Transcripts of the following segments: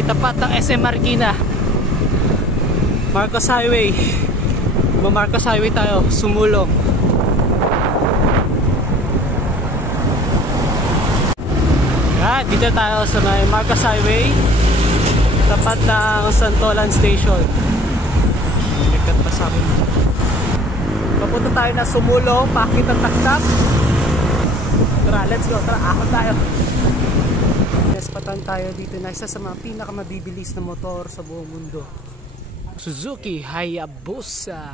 may tapat ng SM Marikina. Marcos Highway. Marcos Highway tayo, sumulong. Yan, dito tayo sa may Marcos Highway, tapat ng Santolan Station. Likat pa sa akin. Papunta tayo na sumulong, pakit ang taktak. Tara, let's go, tara, akot tayo. Nespatan tayo dito na isa sa mga pinakamabibilis na motor sa buong mundo, Suzuki Hayabusa.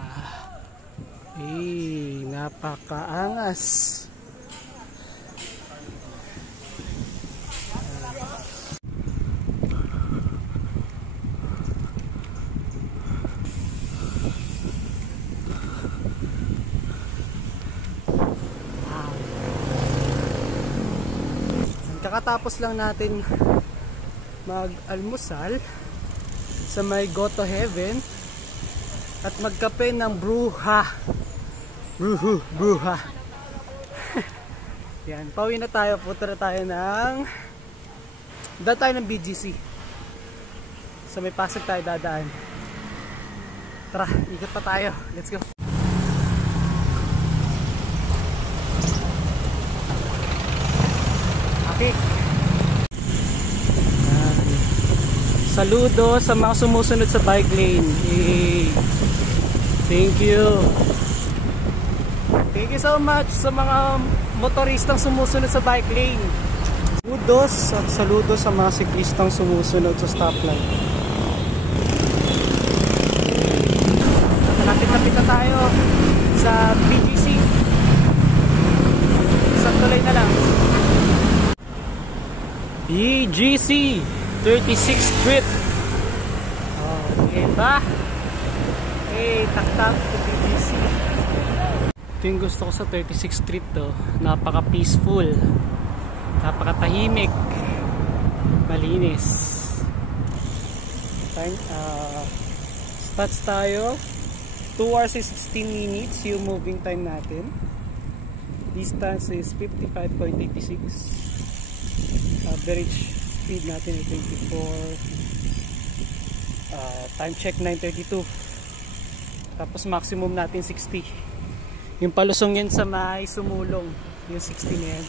Napakaangas. Kakatapos lang natin mag-almusal sa may Go to Heaven at magkape ng bruha. Bruha. Yan, pauwi na tayo. Punta na tayo dadaan tayo ng BGC. Sa may Pasig tayo dadaan. Tara, ikot pa tayo. Let's go. Okay. Saludo sa mga sumusunod sa bike lane. Thank you. Thank you so much sa mga motoristang sumusunod sa bike lane. Saludos at saludo sa mga siklistang sumusunod sa stoplight. Lapit-lapit na tayo sa BGC. Isang tulay na lang. BGC 36th Street. Okay ba? Okay, taktak to BGC. Ito yung gusto ko sa 36th Street to. Napaka peaceful, napakatahimik, malinis. Stats tayo 2 hours and 16 minutes yung moving time natin. Distance is 55.86. Average speed natin ay 24. Time check 9:32. Tapos maximum natin 60. Yung palusong yan sa may sumulong, yung 60 na yan.